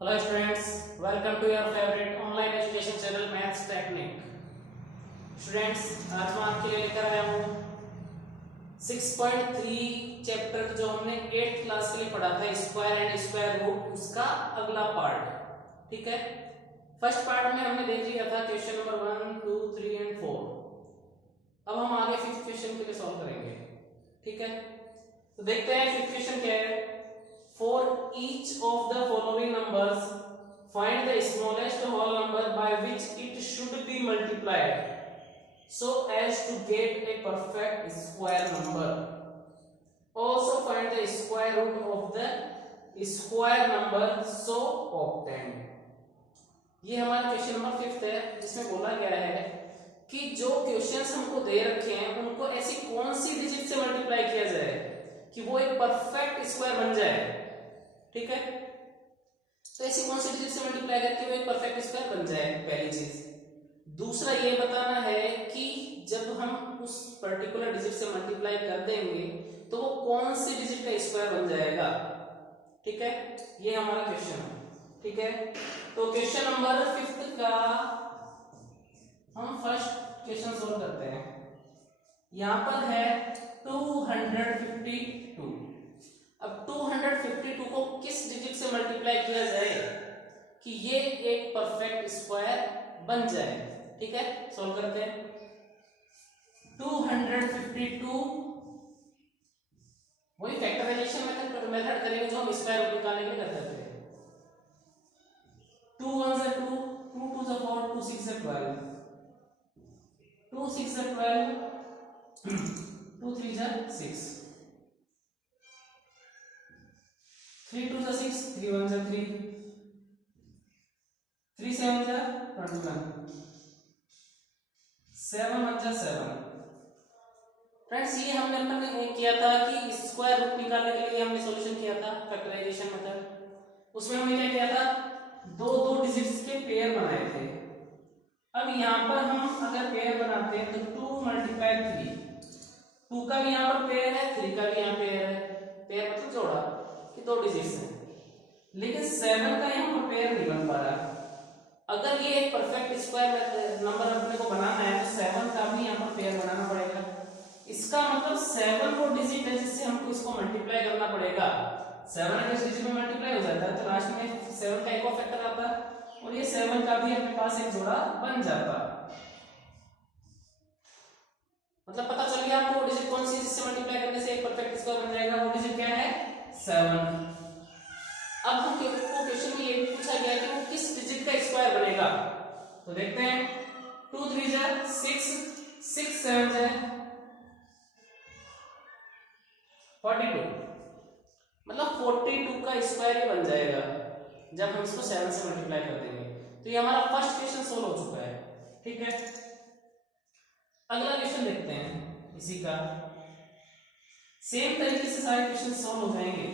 Hello students, welcome to your favorite online education channel Maths Technique. Students, आज मैं आपके लिए लेकर आया हूँ 6.3 चैप्टर जो हमने 8th क्लास के लिए पढ़ा था स्क्वायर एंड स्क्वायर रूट, उसका अगला पार्ट। ठीक है, फर्स्ट पार्ट में हमने देख लिया था क्वेश्चन नंबर 1, 2, 3 एंड 4। अब हम आगे फिफ्थ क्वेश्चन के लिए सॉल्व करेंगे। ठीक है, तो देखते हैं फिफ्थ क्वेश्चन क्या है। For each of the following numbers, find the smallest whole number by which it should be multiplied so as to get a perfect square number. Also find the square root of the square number so obtained. ये हमारा question number fifth है, जिसमें बोला गया है कि जो questions हमको दे रखे हैं उनको ऐसी कौन सी डिजिट से मल्टीप्लाई किया जाए कि वो एक परफेक्ट स्क्वायर बन जाए। ठीक है, तो ऐसी कौन सी डिजिट से मल्टीप्लाई करके वो एक परफेक्ट स्क्वायर बन जाए, पहली चीज। दूसरा ये बताना है कि जब हम उस पर्टिकुलर डिजिट से मल्टीप्लाई कर देंगे तो वो कौन सी डिजिट का स्क्वायर बन जाएगा। ठीक है, ये हमारा क्वेश्चन है। ठीक है, तो क्वेश्चन नंबर फिफ्थ का हम फर्स्ट क्वेश्चन सोल्व करते हैं। यहां पर है 252। अब 252 को किस डिजिट से मल्टीप्लाई किया जाए कि ये एक परफेक्ट स्क्वायर बन जाए। ठीक है, सॉल्व करते हैं। 252 वही फैक्टराइजेशन मेथड करेंगे जो हम स्क्वायर रूट निकालने के लिए करते थे। 2 1 से 2, 2 2 से 4, 2 6 से 12, 2 6 से 12, 2 3 से 6, 3 2 से 6, 3 1 से 3, 3 7 से 21, 7 1 से 7। फ्रेंड्स, ये हमने अपन किया था कि स्क्वायर रूट निकालने के लिए हमने सॉल्यूशन किया था फैक्टराइजेशन मेथड। उसमें हमने क्या किया था, दो दो डिजिट्स के पेयर बनाए थे। अब यहाँ पर हम अगर पेयर बनाते हैं तो 2 मल्टीप्लाई 3, 2 का भी यहाँ पर पेयर है, 3 का भी यहाँ पेयर है। पेयर मतलब जोड़ा कि दो डिजिट्स हैं, लेकिन 7 का यहाँ पर पेयर नहीं बन पा रहा। अगर ये एक परफेक्ट स्क्वायर नंबर अपने को बनाना है तो 7 का भी यहाँ पर पेयर बनाना पड़ेगा। इसका मतलब 7 वो डिजिट है जिससे हमको इसको मल्टीप्लाई करना पड़ेगा। 7 अगर इस डिजिट में मल्टीप्लाई हो जाता है तो लास्ट में 7 का एक और फैक्टर आता है और ये 7 का भी अपने पास एक जोड़ा बन जाता। मतलब पता चल गया आपको वो डिजिट कौन सी जिससे मल्टीप्लाई करने से एक परफेक्ट स्क्वायर बन जाएगा। वो डिजिट क्या है, 7। अब हम क्वेश्चन में ये पूछा गया कि वो किस डिजिट का स्क्वायर बनेगा, तो देखते हैं। 2 3 जा 6, 6 7 जा 42, मतलब 42 का स्क्वायर ही बन जाएगा जब हम इसको 7 से मल्टीप्लाई कर देंगे। तो ये हमारा फर्स्ट क्वेश्चन सोल्व हो चुका है। ठीक है, अगला क्वेश्चन देखते हैं। इसी का सेम तरीके से सारे क्वेश्चन सोल्व हो जाएंगे।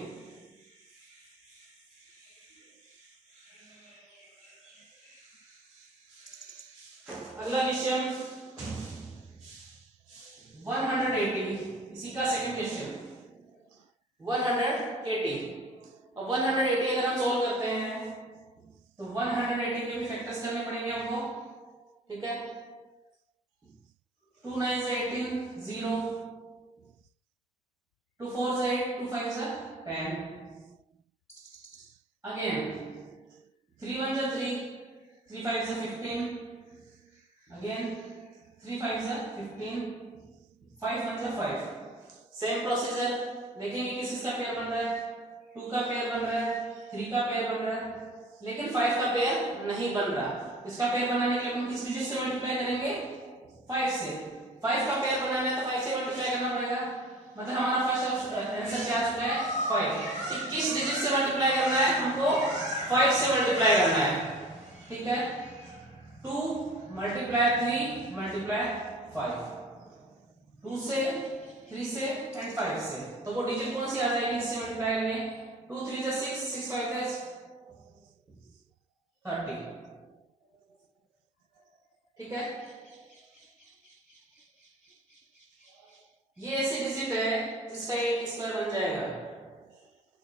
अगला क्वेश्चन 180, इसी का सेकंड क्वेश्चन 180। अब 180 अगर हम सोल्व करते हैं तो 180 के भी फैक्टर्स करने पड़ेंगे हमको। ठीक है, 2 9 से 18, 0, 2 4 से 8, 2 5 से 10, अगेन 3 1 से 3, 3 5 से 15, अगेन 3 5 से 15, 5 1 से 5। सेम प्रोसीजर देखेंगे किस का पेयर बन रहा है। 2 का पेयर बन रहा है, 3 का पेयर बन रहा है, लेकिन 5 का पेयर नहीं बन रहा। इसका पेयर बनाने के लिए हम किस डिजिट से मल्टीप्लाई करेंगे, 5 से। 5 का पेयर बनाना है तो 5 से मल्टीप्लाई करना पड़ेगा। मतलब हमारा फर्स्ट आंसर क्या आ चुका है, 5। कि किस डिजिट से मल्टीप्लाई करना है, हमको 5 से मल्टीप्लाई करना है। ठीक है, 2 मल्टीप्लाई 3 मल्टीप्लाई 5, 2 से 3 से एंड 5 से। तो वो डिजिट कौन सी आ जाएगी इससे मल्टीप्लाई करेंगे। 2 3 से 6, 6 5 से 30। ठीक है, ये ऐसी डिजिट है जिसका एक स्क्वायर बन जाएगा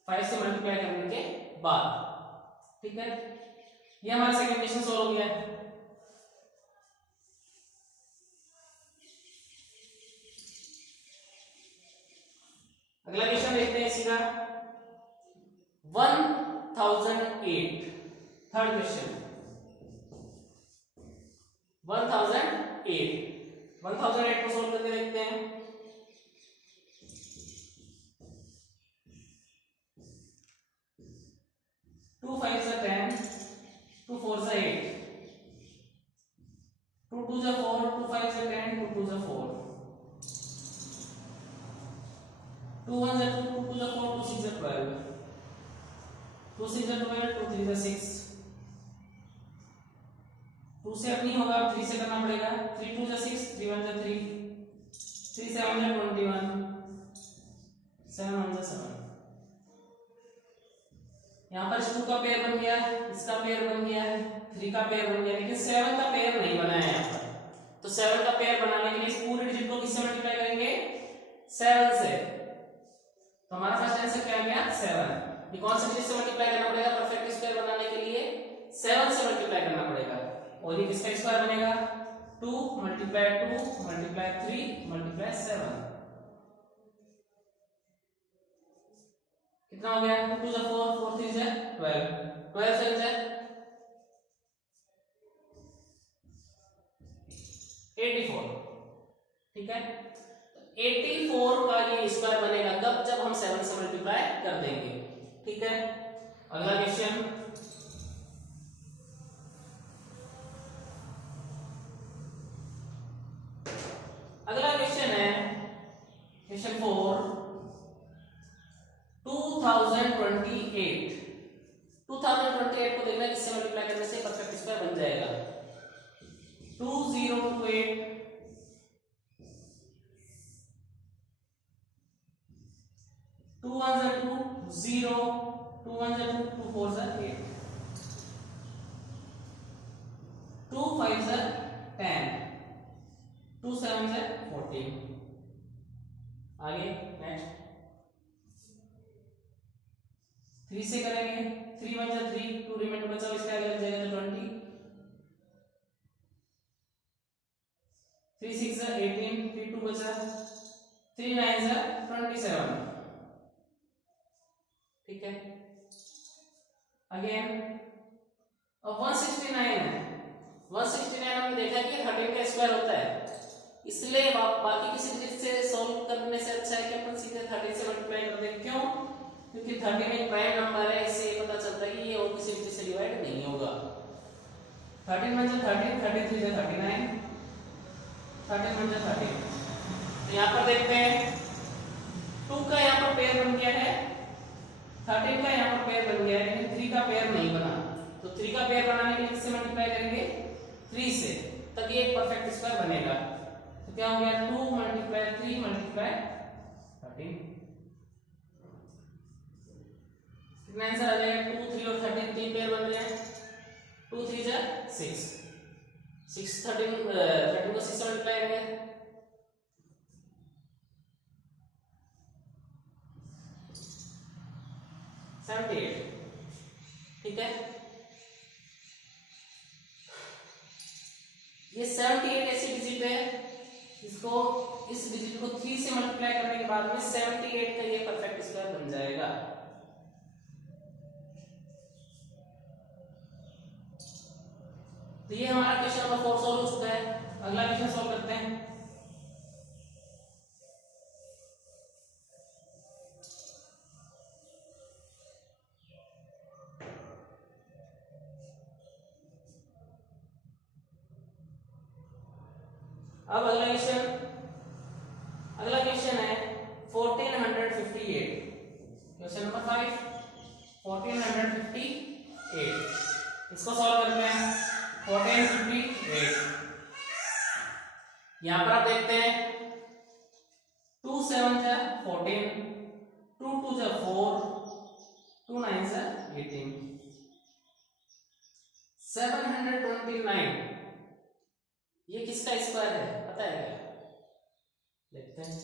5 से मल्टीप्लाई करने के बाद। ठीक है, ये हमारा सेकंड क्वेश्चन सॉल्व हो गया। अगला क्वेश्चन देखते हैं सीधा 1008, थर्ड क्वेश्चन 1008 को सोल्व करके देखते हैं। 2 5 is 10, 2 4 is 8, 2 2 is 4, 2 5 is 10, 2 2 is 4, 2 1 is 2, 2 2 is 4, 2 6 is 12, 2 6 is 12, 2 3 is 6, 2 से अब नहीं होगा, 3 से करना पड़ेगा, 3 2 is 6, 3 1 is 3, 3 7 is 21, 7 1 is 7। यहाँ पर 2 का पेयर बन गया, इसका पेयर बन गया, 3 का पेयर बन गया, लेकिन 7 का पेयर नहीं बना है यहाँ पर। तो 7 का पेयर बनाने के लिए इस पूरे डिजिट को किससे मल्टीप्लाई करेंगे? 7 से। तो हमारा फर्स्ट आंसर क्या आ गया? 7। ये कौन से डिजिट से मल्टीप्लाई करना पड़ेगा? परफेक्ट स्क्वायर बनाने के लिए 7 से मल्टीप्लाई करना पड़ेगा। और ये किसका स्क्वायर बनेगा? 2 मल्टीप्लाई 2 मल्टीप्लाई 3 मल्टीप्लाई 7। कितना हो गया? 2 2 is 4, 4 3 is 12, 12 7 is 84। ठीक है, तो 84 का ये स्क्वायर बनेगा कब? जब हम 7 से मल्टीप्लाई कर देंगे। ठीक है, अगला क्वेश्चन है क्वेश्चन 4 2028। 2028 को देखना किससे मल्टीप्लाई करने से परफेक्ट स्क्वायर बन जाएगा। 2028 2 1 is 2 0 2 1 is 2 2 4 is 8 2 5 is 10 2 7 is 14। आगे नेक्स्ट 3 से करेंगे, 3 1 is 3 2 रिमाइंडर बचा, इसका आगे लग जाएगा तो 20, 3 6 is 18 3 2 बचा, 3 9 is 27। ठीक है, अगेन अब 169 है। 169 हमने देखा कि 13 का स्क्वायर होता है, इसलिए बाकी किसी डिजिट से सॉल्व करने से अच्छा है कि अपन सीधे 13 से मल्टीप्लाई कर दें। क्यों? क्योंकि 13 एक प्राइम नंबर है, इससे ये पता चलता है कि ये और किसी डिजिट से डिवाइड नहीं होगा। 13 1 is 13, 13 3 is 39, 13 1 is 13। तो यहाँ पर देखते हैं 2 का यहाँ पर पेयर बन गया है, 13 का यहाँ पर पेयर बन गया है, लेकिन 3 का पेयर नहीं बना। तो 3 का पेयर बनाने के लिए किससे मल्टीप्लाई करेंगे? 3 से, तब ये एक परफेक्ट स्क्वायर बनेगा। तो क्या हो गया? 2 मल्टीप्लाई 3 मल्टीप्लाई 13। कितना आंसर आ जाएगा? 2 3 और 13 तीन पेयर बन रहे हैं, 2 3 is 6 6 13 को 6 से मल्टीप्लाई करेंगे, 78। ठीक है, ये 78 ऐसी डिजिट है, इसको इस डिजिट को 3 से मल्टीप्लाई करने के बाद में 78 का ये परफेक्ट स्क्वायर बन जाएगा। तो ये हमारा क्वेश्चन नंबर 4 सॉल्व हो चुका है। अगला क्वेश्चन सॉल्व करते हैं। अब अगला क्वेश्चन है 1458। क्वेश्चन नंबर 5 1458, इसको सॉल्व करते हैं। 1458 यहां पर आप देखते हैं 2 7 is 14, 2 2 is 4, 2 9 is 18, 729 ये किसका स्क्वायर है पता है क्या? देखते हैं।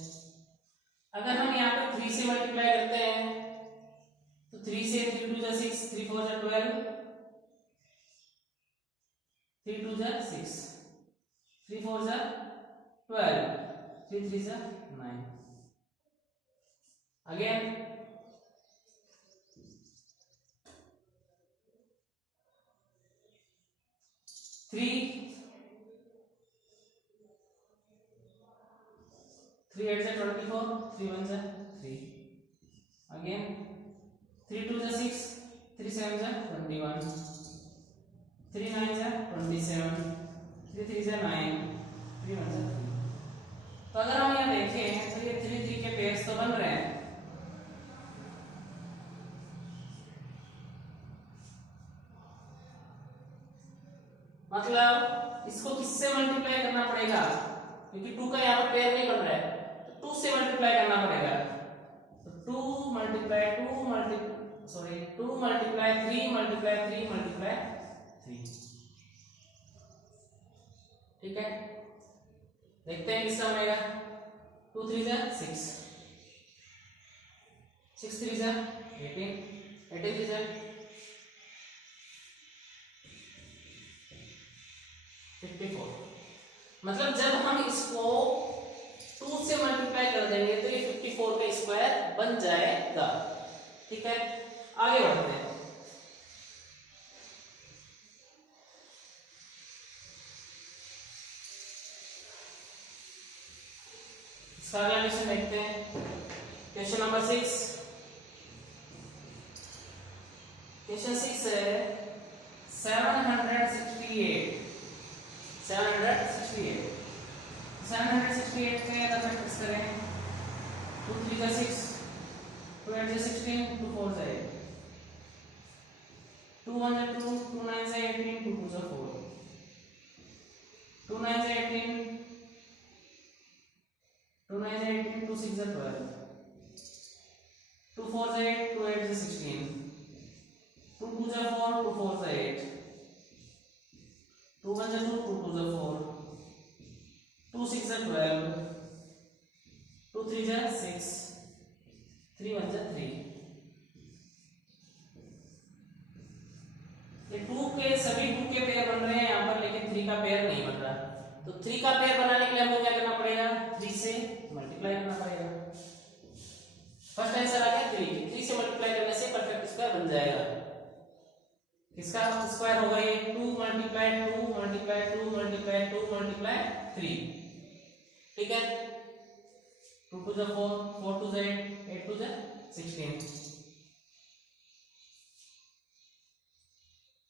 अगर हम यहाँ पे 3 से मल्टीप्लाई करते हैं तो 3 से 3 2 is 6, 3 4 is 12, 3 2 जा 6, 3 4 जा 12, 3 3 जा 9. Again 3 3 8 जा 24, 3 1 जा 3. Again 3 2 जा 6, 3 7 जा 21, 3 9 जा 27, 3 3 जा 9, 3 1 जा 3. तो अगर हम यहाँ देखें तो ये 3 3 के पेयर्स तो बन रहे हैं. मतलब इसको किससे मल्टीप्लाई करना पड़ेगा, क्योंकि 2 का यहाँ पर पेयर नहीं बन रहा है, तो 2 से मल्टीप्लाई करना पड़ेगा. तो 2 मल्टीप्लाई 2 मल्टीप्लाई 3 मल्टीप्लाई 3 मल्टीप्लाई 3. ठीक है, देखते हैं किसका बनेगा. 2 3 जा 6, 6 3 जा 18, 18 3 जा 54. मतलब जब हम इसको 2 से मल्टीप्लाई कर देंगे तो ये 54 का स्क्वायर बन जाएगा. ठीक है, आगे बढ़ते हैं. इसका अगला क्वेश्चन देखते हैं. Question number 6. क्वेश्चन 6 है 768. 768 का अगर प्रैक्टिस करें 2 3 जा 6, 2 8 जा 16, 2 4 जा 8, 2 1 जा 2, 2 9 जा 18, 2 2 जा 4, 2 9 जा 18, 2 9 जा 18, 2 6 जा 12, 2 4 जा 8, 2 8 जा 16, 2 2 जा 4, 2 4 जा 8, 2 1 जा 2, 2 2 जा 4, 2 6 जा 12, 2 3 जा 6, 3 1 जा 3. ये 2 के सभी 2 के पेयर बन रहे हैं यहाँ पर, लेकिन 3 का पेयर नहीं बन रहा. तो 3 का पेयर बनाने के लिए हमको क्या करना पड़ेगा, 3 से मल्टीप्लाई करना पड़ेगा. फर्स्ट आंसर आ गया 3. 3 से मल्टीप्लाई करने से परफेक्ट स्क्वायर बन जाएगा. इसका स्क्वायर होगा ये 2 मल्टीप्लाई 2 मल्टीप्लाई 2 मल्टीप्लाई 2 मल्टीप्लाई 3. ठीक है, 2 2 जा 4, 4 2 जा 8, 8 2 जा 16.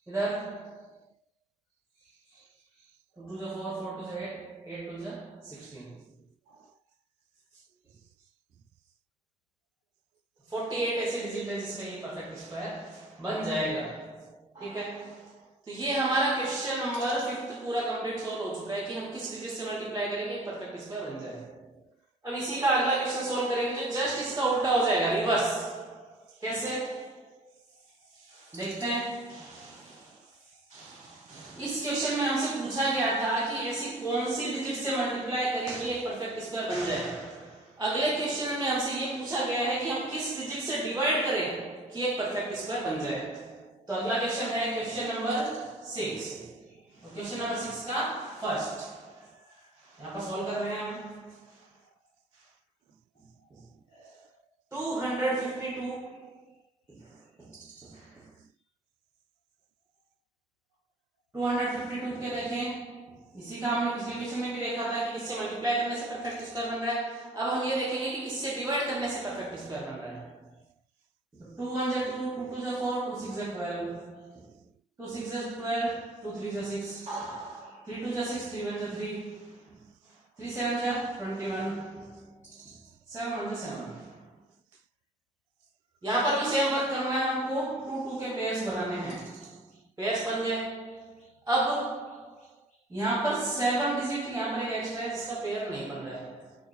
इधर 2 2 जा 4, 4 2 जा 8, 8 2 जा 16. 48 ऐसे डिजिट है जिसका ये परफेक्ट स्क्वायर बन जाएगा. ठीक है, तो ये हमारा क्वेश्चन नंबर 5 पूरा कंप्लीट सॉल्व हो चुका है कि हम किस डिजिट से मल्टीप्लाई करेंगे परफेक्ट स्क्वायर बन जाए. अब इसी का अगला क्वेश्चन सॉल्व करेंगे जो जस्ट इसका उल्टा हो जाएगा, रिवर्स. कैसे देखते हैं. इस क्वेश्चन में हमसे पूछा गया था कि ऐसी कौन सी डिजिट से मल्टीप्लाई करेंगे एक परफेक्ट स्क्वायर बन जाए. अगले क्वेश्चन में हमसे ये पूछा गया है कि हम किस डिजिट से डिवाइड करें कि एक परफेक्ट स्क्वायर बन जाए. तो अगला क्वेश्चन है क्वेश्चन नंबर 6. क्वेश्चन नंबर 6 का फर्स्ट यहां पर सॉल्व कर रहे हैं हम. 252 के देखें, इसी का हमने पिछले क्वेश्चन में भी देखा था कि इससे मल्टीप्लाई करने से परफेक्ट स्क्वायर बन रहा है. अब हम ये देखेंगे कि इससे डिवाइड करने से परफेक्ट स्क्वायर बन रहा है. 2 1 जा 2, 2 2 जा 4, 2 6 जा 12, 2 6 जा 12, 2 3 जा 6, 3 2 जा 6, 3 1 जा 3, 3 7 जा 21, 7 1 जा 7. यहां पर भी सेम वर्क करना है हमको. 2 2 के पेयर्स बनाने हैं. पेयर्स बन गए. अब यहां पर 7 डिजिट यहां पर एक एक्स्ट्रा है जिसका पेयर नहीं बन रहा है.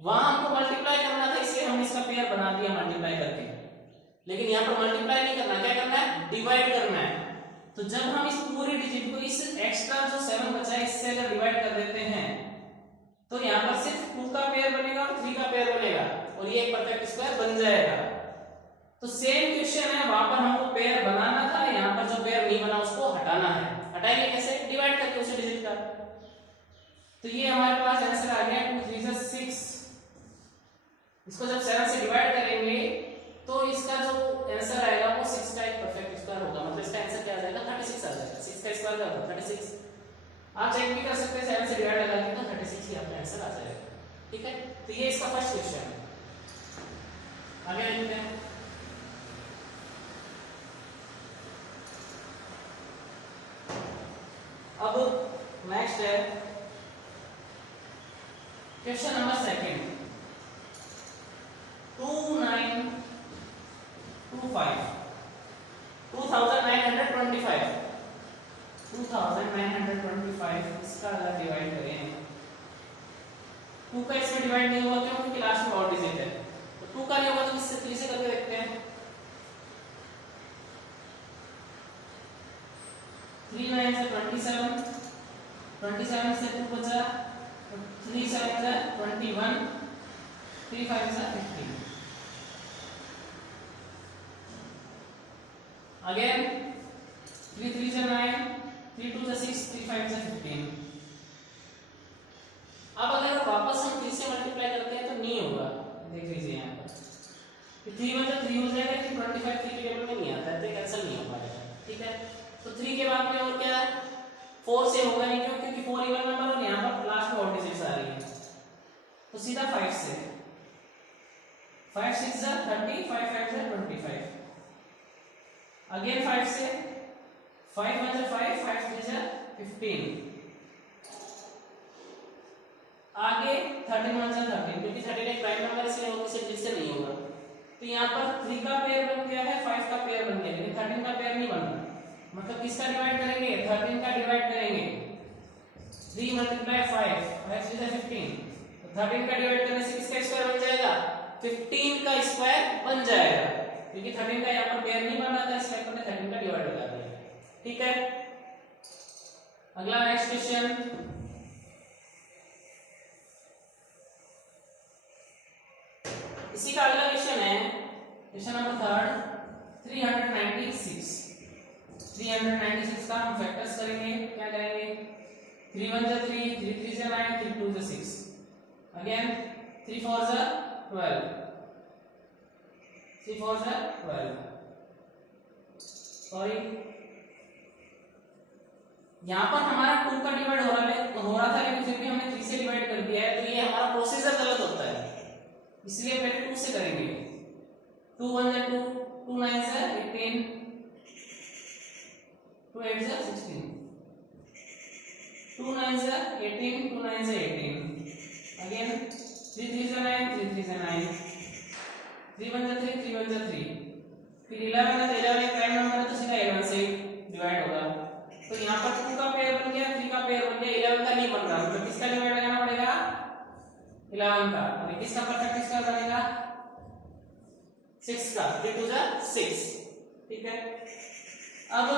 वहां हमको मल्टीप्लाई करना था, इसलिए हमने इसका पेयर बना दिया मल्टीप्लाई करके. लेकिन यहां पर मल्टीप्लाई नहीं करना, क्या करना है, डिवाइड करना है. तो जब हम इस पूरी डिजिट को इस एक्स्ट्रा जो 7 बचा है इससे अगर डिवाइड कर देते हैं तो यहां पर सिर्फ 2 का पेयर बनेगा और 3 का पेयर बनेगा और ये एक परफेक्ट स्क्वायर बन जाएगा. तो सेम क्वेश्चन है, वहां पर हमको पेयर बनाना था, यहां पर जो पेयर नहीं बना उसको हटाना है. हटाएंगे कैसे, डिवाइड करके उसे डिजिट तो ये हमारे पास आंसर आ गया 2 3 6। इसको जब 7 से डिवाइड करेंगे तो इसका जो आंसर आएगा वो 6 का एक परफेक्ट स्क्वायर होगा। मतलब इसका आंसर क्या आ जाएगा 36 आ जाएगा। 6 का स्क्वायर क्या होगा 36। आप चेक भी कर सकते हैं 7 से डिवाइड लगा के तो 36 ही आपका आंसर आ जाएगा। ठीक है, तो ये इसका फर्स्ट क्वेश्चन है। आगे देखते हैं। अब नेक्स्ट है क्वेश्चन नंबर सेकंड 2925 2925 इसका अगर डिवाइड करें 2 का इसमें डिवाइड नहीं होगा क्यों? क्योंकि लास्ट में और डिजिट है। तो 2 का नहीं होगा तो इससे 3 से करके देखते हैं। 3 9 से 27 27 से 2 बचा 3 7 से 21 3 5 से 15 अगेन 3 3 से 9 3 2 से 6 3 5 से 15। अब अगर वापस हम 3 से मल्टीप्लाई करते हैं तो नहीं होगा। देख लीजिए यहाँ पर 3 में तो 3 हो जाएगा लेकिन 25 3 के टेबल में नहीं आता है तो कैंसिल नहीं हो पाएगा। ठीक है, तो 3 के बाद में और क्या है 4 से होगा नहीं क्यों? क्योंकि 4 इवन नंबर और यहाँ पर लास्ट में और डिजिट्स आ रही है तो सीधा 5 से 5 6 30 5 5 25 अगेन 5 से 5 1 5 5 3 15 आगे 13 1 13 क्योंकि 13 एक प्राइम नंबर इसलिए होगा इसे जिससे नहीं होगा। तो यहाँ पर 3 का पेयर बन गया है 5 का पेयर बन गया लेकिन 13 का पेयर नहीं बन रहा। मतलब किसका डिवाइड करेंगे 13 का डिवाइड करेंगे 3 मल्टीप्लाई 5 5 3 15 तो 13 का डिवाइड करने से किसका स्क्वायर बन जाएगा 15 का स्क्वायर बन जाएगा क्योंकि 13 का यहाँ पर पेयर नहीं बन रहा था इसलिए हमने 13 का डिवाइड लगा दिया। ठीक है, अगला नेक्स्ट क्वेश्चन इसी का अगला क्वेश्चन है क्वेश्चन नंबर थर्ड 396 का हम फैक्टर्स करेंगे। क्या करेंगे 3 1 3 3 3 9 3 2 6 अगेन 3 4 12 3 4 12 सॉरी यहाँ पर हमारा 2 का डिवाइड हो रहा था लेकिन फिर भी हमने 3 से डिवाइड कर दिया है तो ये हमारा प्रोसीजर गलत होता है इसलिए पहले 2 से करेंगे। 2 1 2 2 9 से 18 2 8 से 16 2 9 से 18 2 9 से 18 अगेन 3 3 से 9 3 3 से 9 3 1 से 3 3 1 से 3 फिर 11 है 11 एक प्राइम नंबर है तो सीधा 11 से डिवाइड होगा। तो यहाँ पर 2 का पेयर बन गया 3 का पेयर बन गया 11 का नहीं बन रहा मतलब किसका डिवाइड लगाना पड़ेगा 11 का और किसका परफेक्ट स्क्वायर बनेगा 6 का 3 2 6। ठीक है, अब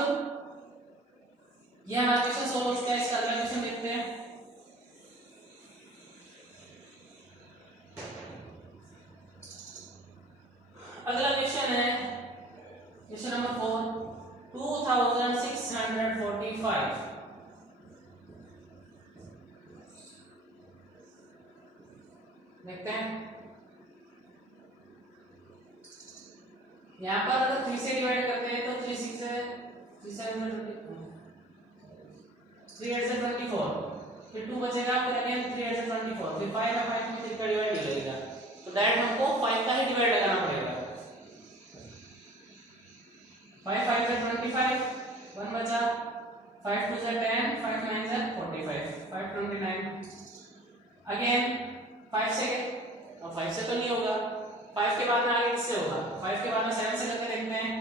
यह हमारा क्वेश्चन सॉल्व हो चुका है। इसका अगला क्वेश्चन देखते हैं। अगला क्वेश्चन है क्वेश्चन नंबर 4 2645 देखते हैं। यहाँ पर अगर 3 से डिवाइड करते हैं तो 3 6 है 3 7 3 8 से 24 फिर 2 बचेगा फिर अगेन 3 8 से 24 फिर 5 है 5 में 3 का डिवाइड नहीं लगेगा तो डायरेक्ट हमको 5 का ही डिवाइड लगाना पड़ेगा। 5 5 से 25 1 बचा 5 2 से 10 5 9 से 45 5 29 अगेन 5 से और 5 से तो नहीं होगा 5 के बाद में आगे किससे होगा 5 के बाद में 7 से करके देखते हैं।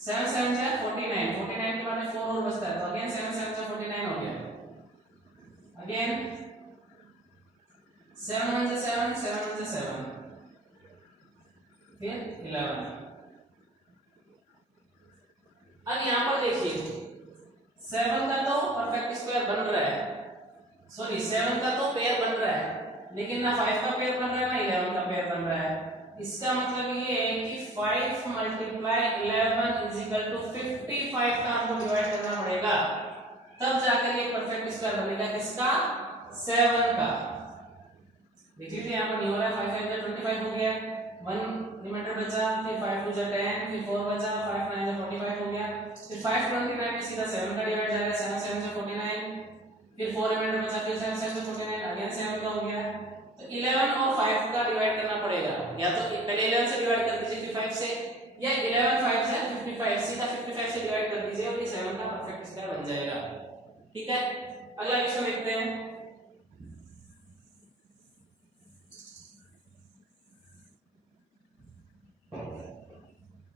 7 7 से 49 49 के बाद में 4 और बचता है तो अगेन 7 7 से 49 हो गया अगेन 7 1 से 7 7 1 से 7 फिर 11। अब यहाँ पर देखिए 7 का तो परफेक्ट स्क्वायर बन रहा है सॉरी 7 का तो पेयर बन रहा है लेकिन ना 5 का पेयर बन रहा है ना 11 का पेयर बन रहा है। इसका मतलब ये है कि 5 मल्टीप्लाई 11 इज इक्वल टू 55 का हमको डिवाइड करना पड़ेगा तब जाकर ये परफेक्ट स्क्वायर बनेगा किसका? 7 का। देख लीजिए यहाँ पर नहीं हो रहा है, 5 5 25 हो गया, 1 रिमाइंडर बचा, फिर 5 2 10, फिर 4 बचा, 5 9 45 हो गया, फिर 5 29 में सीधा 7 का डिवाइड जाएगा, 7 7 से 49, फिर 4 रिमाइंडर बचा, फिर 7 7 से 49, अगेन 7 का हो गया। तो 11 और 5 का डिवाइड करना पड़ेगा, या तो पहले 11 से डिवाइड कर दीजिए फिर 5 से, या 11 5 से 55, सीधा 55 से डिवाइड कर दीजिए और ये 7 का परफेक्ट स्क्वायर बन जाएगा। ठीक है, अगला क्वेश्चन देखते हैं।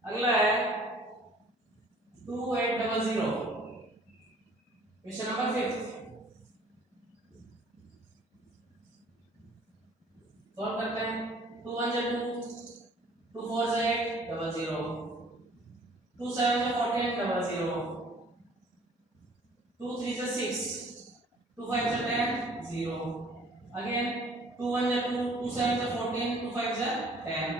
अगला है 2800, क्वेश्चन नंबर 5। सॉल्व करते हैं। 2 1 2, 2 4 8 00, 2 7 14 00, 2 3 6, 2 5 10 0, अगेन 2 1 2, 2 7 14, 2 5 10।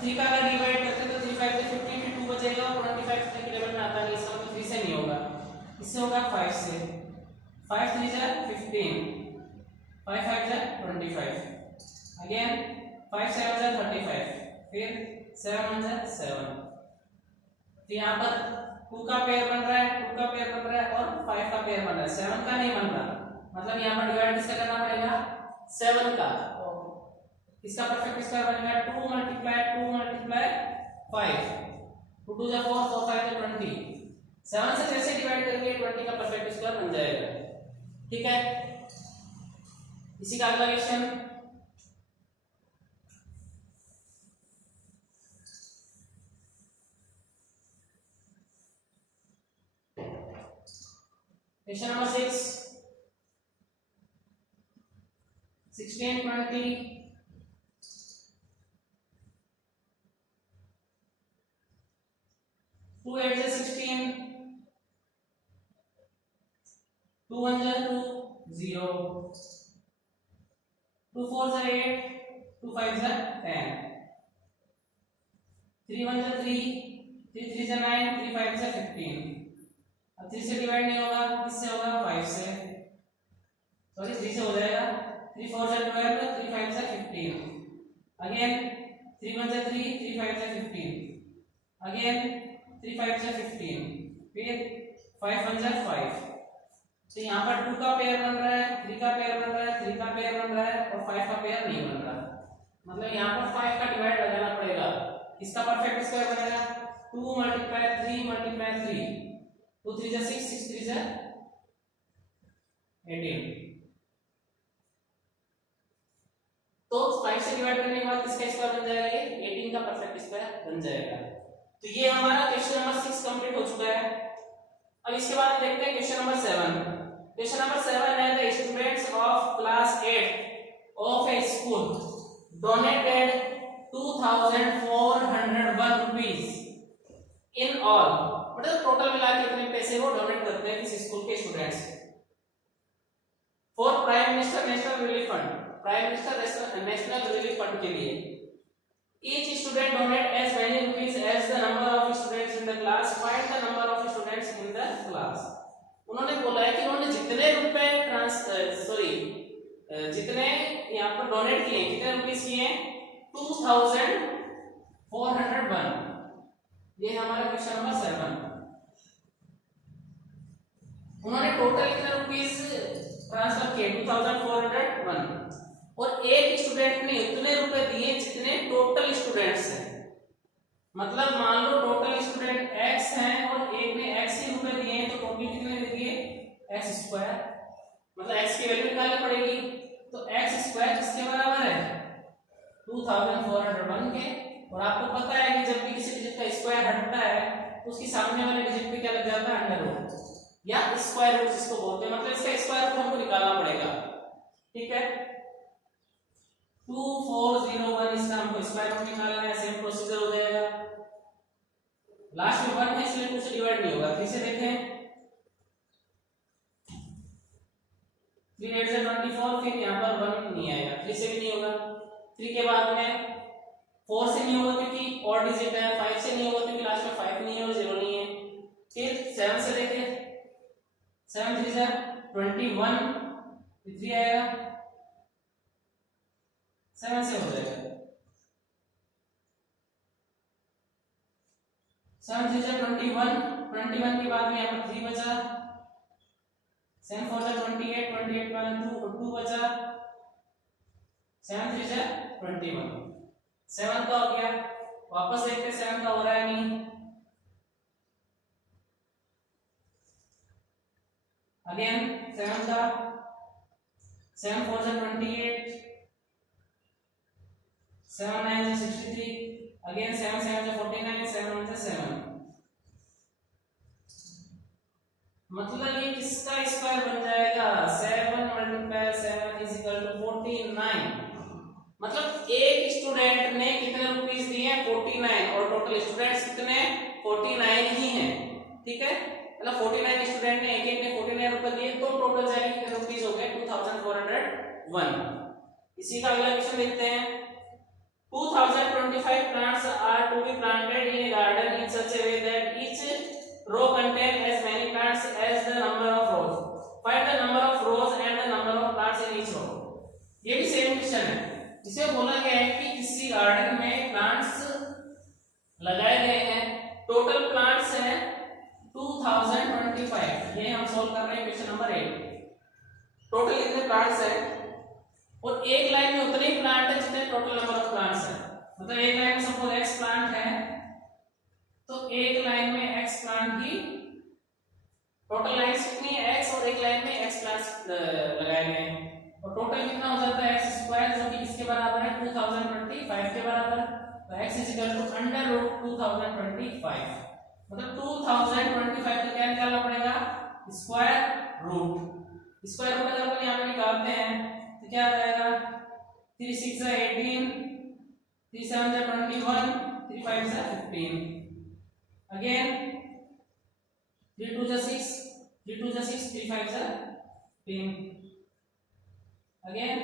3 का अगर डिवाइड करते तो 3 5 से 15, फिर 2 बचेगा और 25 तक के लेवल में आता नहीं, इसका मतलब 3 से नहीं होगा, इससे होगा 5 से। 5 3 जा 15, 5 5 जा 25, अगेन 5 7 जा 35, फिर 7 1 जा 7। तो यहाँ पर 2 का पेयर बन रहा है, 2 का पेयर बन रहा है और 5 का पेयर बन रहा है, 7 का नहीं बन रहा, मतलब यहाँ पर डिवाइड किसका करना पड़ेगा? 7 का। इसका परफेक्ट स्क्वायर बनेगा 2 मल्टीप्लाई 5, 2 2 जा 4, 4 5 जा 20, 7 से जैसे डिवाइड करेंगे 20 का परफेक्ट स्क्वायर बन जाएगा। ठीक है, इसी का अगला क्वेश्चन। क्वेश्चन नंबर 6, 16 20, 2 8 जा 16, 2 1 जा 2 0, 2 4 जा 8, 2 5 जा 10, 3 1 जा 3, 3 3 जा 9, 3 5 जा 15। अब 3 से डिवाइड नहीं होगा, किससे होगा? 5 से, सॉरी 3 से हो जाएगा। 3 4 जा 12, 3 5 जा 15, अगेन 3 1 जा 3, 3 5 जा 15, अगेन 3 5 जा 15, फिर 5 1 जा 5। तो यहाँ पर 2 का पेयर बन रहा है, 3 का पेयर बन रहा है, 3 का पेयर बन रहा है और 5 का पेयर नहीं बन रहा, मतलब यहाँ पर 5 का डिवाइड लगाना पड़ेगा। इसका परफेक्ट स्क्वायर बनेगा 2 मल्टीप्लाई 3 मल्टीप्लाई 3, 2 3 जा 6, 6 3 जा 18। तो 5 से डिवाइड करने के बाद किसका स्क्वायर बन जाएगा? ये 18 का परफेक्ट स्क्वायर बन जाएगा। तो ये हमारा क्वेश्चन नंबर 6 कंप्लीट हो चुका है। अब इसके बाद देखते हैं क्वेश्चन नंबर 7। क्वेश्चन नंबर 7 है the students of class 8 of A school donated 2401 rupees in all, मतलब टोटल मिला के कितने पैसे वो डोनेट करते हैं किसी स्कूल के students for prime minister national relief fund, prime minister national relief fund के लिए। Each student donate as many rupees as the number of students in the class. Find the number of students in the class. उन्होंने बोला है कि उन्होंने जितने रुपए जितने यहाँ पर डोनेट किए, कितने रुपीस किए? 2401। ये हमारा क्वेश्चन नंबर 7। उन्होंने टोटल कितने रुपीस ट्रांसफर किए? 2401 और एक स्टूडेंट ने उतने रुपए दिए जितने टोटल स्टूडेंट्स हैं। मतलब मान लो टोटल स्टूडेंट x हैं और एक ने x ही रुपए दिए हैं, तो टोटल कितने दे दिए? x स्क्वायर, मतलब x की वैल्यू निकालनी पड़ेगी। तो x स्क्वायर किसके बराबर है? 2401 के। और आपको पता है कि जब भी किसी डिजिट का स्क्वायर हटता है तो उसकी सामने वाले डिजिट पे क्या लग जाता है? अंडर रूट या स्क्वायर रूट जिसको बोलते हैं, मतलब इसका स्क्वायर रूट हमको निकालना पड़ेगा। ठीक है, 2401 इसका हमको स्क्वायर रूट निकालना है, सेम प्रोसीजर हो जाएगा। लास्ट में 1 है इसलिए 2 से डिवाइड नहीं होगा। 3 से देखें, 3 8 से 24, फिर यहाँ पर 1 नहीं आएगा, 3 से भी नहीं होगा। 3 के बाद में 4 से नहीं होगा क्योंकि और डिजिट है, 5 से नहीं होगा क्योंकि लास्ट में 5 नहीं है और 0 नहीं है। फिर 7 से देखें, 7 3 जा 21, 3 आएगा, 7 से हो जाएगा, 7 3 जा 21, 21 के बाद में यहाँ पर 3 बचा, 7 4 जा 28, 28 के बाद 2 बचा, 7 3 जा 21, 7 का हो गया, वापस देखते 7 का हो रहा है नहीं, अगेन 7 का, 7 4 जा 28, 7 9 जा 63, अगेन 7 7 जा 49, 7 1 जा 7, मतलब ये किसका स्क्वायर बन जाएगा, 7 मल्टीप्लाई 7 इज इक्वल टू 49, मतलब एक स्टूडेंट ने कितने रुपीस दिए हैं 49 और टोटल स्टूडेंट्स कितने 49 ही हैं, ठीक है, मतलब 49 स्टूडेंट ने एक ने 49 रुपए दिए तो टोटल जाएगी कितने रुपीस हो गए 2401। इसी का अगला क्वेश्चन देखते हैं, 2025 plants are to be planted in a garden in such a way that each row contain as many plants as the number of rows. Find the number of rows and the number of plants in each row. ये भी same question है, इसे बोला गया है कि किसी garden में प्लांट्स लगाए गए हैं, टोटल प्लांट्स हैं 2025, ये हम सोल्व कर रहे हैं क्वेश्चन नंबर 8, टोटल कितने प्लांट्स हैं और एक लाइन में उतने ही प्लांट है जितने टोटल नंबर ऑफ प्लांट्स है, मतलब एक लाइन में सपोज x प्लांट है तो एक लाइन में x प्लांट की टोटल लाइन्स कितनी है x और एक लाइन में x प्लांट्स लगाए गए हैं और टोटल कितना हो जाता है x स्क्वायर जो कि किसके बराबर है 2025 के बराबर, तो x is equal to under root 2025, मतलब 2025 का क्या निकालना पड़ेगा स्क्वायर रूट, स्क्वायर रूट अगर अपन यहाँ पे निकालते हैं तो क्या आ जाएगा 3 6 जा 18, 3 7 जा 21, 3 5 जा 15, अगेन 3 2 जा 6, 3 2 जा 6, 3 5 जा 15, again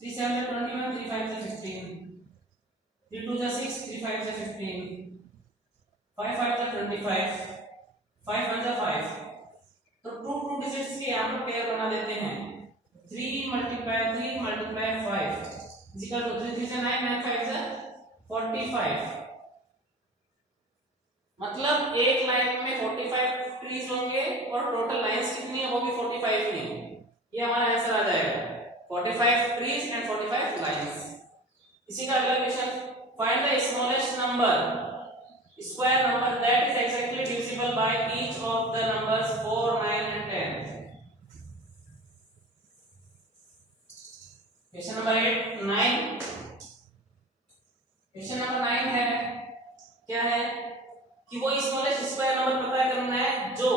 3 7 जा 21, 3 5 जा 15, 3 2 जा 6, 3 5 जा 15, 5 5 जा 25, 5 1 जा 5, तो 2 डिजिट्स के यहाँ पर पेयर बना देते हैं, 3 मल्टीप्लाई 5 इज इक्वल टू 3 3 जा 9, 9 5 जा 45, मतलब एक लाइन में 45 ट्रीज होंगे और टोटल लाइंस कितनी है वो भी 45 ही है, ये हमारा आंसर आ जाएगा 45 trees and 45 lines। इसी का अगला question, find the smallest number square number that is exactly divisible by each of the numbers 4 9 and 10। Question number 8 9, question number 9 है क्या है कि वो स्मॉलेस्ट स्क्वायर नंबर पता करना है जो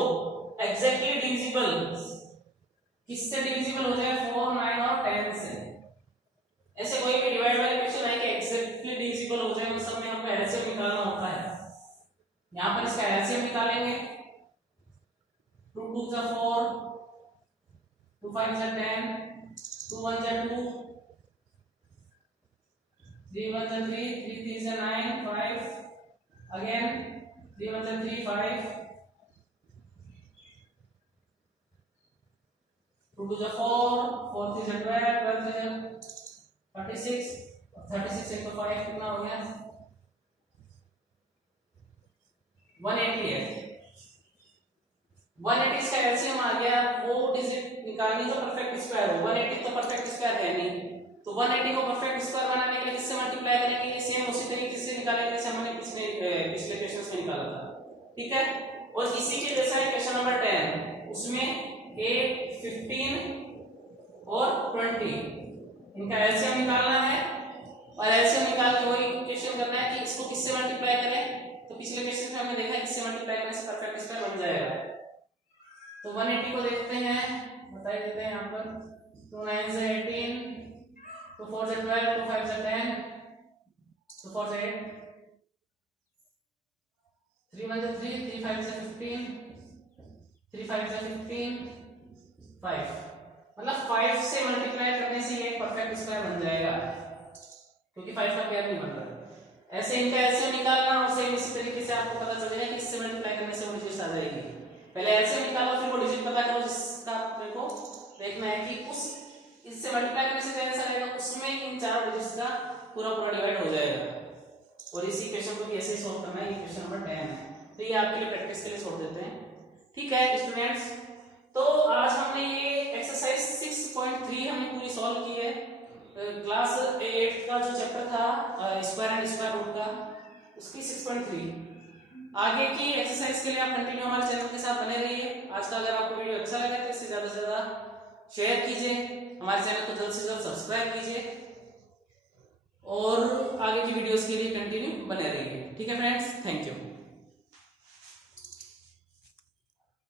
exactly divisible, किससे डिविजिबल हो जाए 4 9 और 10 से, ऐसे कोई भी डिवाइड वाले क्वेश्चन आए कि एग्जैक्टली डिविजिबल हो जाए उन सब में हमको एलसीएम निकालना होता है, यहां पर इसका एलसीएम निकालेंगे 2 2 जा 4, 2 5 जा 10, 2 1 जा 2, 3 1 जा 3, 3 3 जा 9 5, अगेन 3 1 जा 3 5, 2 2 जा 4, 4 3 जा 12, 12 3 जा 36, 36 into 5 कितना हो गया 180 है, 180 इसका एलसीएम आ गया, वो डिजिट निकालनी तो परफेक्ट स्क्वायर हो, 180 तो परफेक्ट स्क्वायर है नहीं, तो 180 को परफेक्ट स्क्वायर बनाने के लिए किससे मल्टीप्लाई करेंगे, ये सेम उसी तरीके से निकालेंगे जैसे हमने पिछले क्वेश्चंस में निकाला था, ठीक है, और इसी के जैसा है क्वेश्चन नंबर 10, उसमें 8 15 और 20 इनका एलसीएम निकालना है और एलसीएम निकाल के वही क्वेश्चन करना है कि इसको किससे मल्टीप्लाई करें, तो पिछले क्वेश्चन में हमने देखा किससे मल्टीप्लाई करने से परफेक्ट स्क्वायर बन जाएगा, तो 180 को देखते हैं, बता देते हैं यहाँ पर 2 9 से 18, 2 4 से 12, 2 5 से 10, 2 4 से 8, 3 1 से 3, 3 5 से 15, 3 5 से 15, 5, मतलब 5 से मल्टीप्लाई करने से ये परफेक्ट स्क्वायर बन जाएगा क्योंकि 5 का पेयर नहीं बन रहा, ऐसे इनका एलसीएम निकालना और सेम इसी तरीके से आपको पता चल जाएगा कि इससे मल्टीप्लाई करने से वो डिजिट आ जाएगी, पहले एलसीएम निकालो फिर वो डिजिट पता करो जिस देखना है कि उस इससे मल्टीप्लाई करने से कैसा रहेगा, उसमें इन चारों डिजिट्स का पूरा पूरा डिवाइड हो जाएगा। और इसी क्वेश्चन को भी ऐसे ही सॉल्व करना है। ये क्वेश्चन नंबर 10 है, तो ये आपके लिए प्रैक्टिस के लिए छोड़ देते हैं। ठीक है स्टूडेंट्स, तो आज हमने ये एक्सरसाइज 6.3 हमने पूरी सॉल्व की है। क्लास 8 का जो चैप्टर था स्क्वायर एंड स्क्वायर रूट का, उसकी 6.3। आगे की एक्सरसाइज के लिए आप कंटिन्यू हमारे चैनल के साथ बने रहिए। आज का अगर आपको वीडियो अच्छा लगा तो इसे ज्यादा से ज्यादा शेयर कीजिए, हमारे चैनल को जल्द से जल्द सब्सक्राइब कीजिए और आगे की वीडियोस के लिए कंटिन्यू बने रहिए। ठीक है फ्रेंड्स, थैंक यू।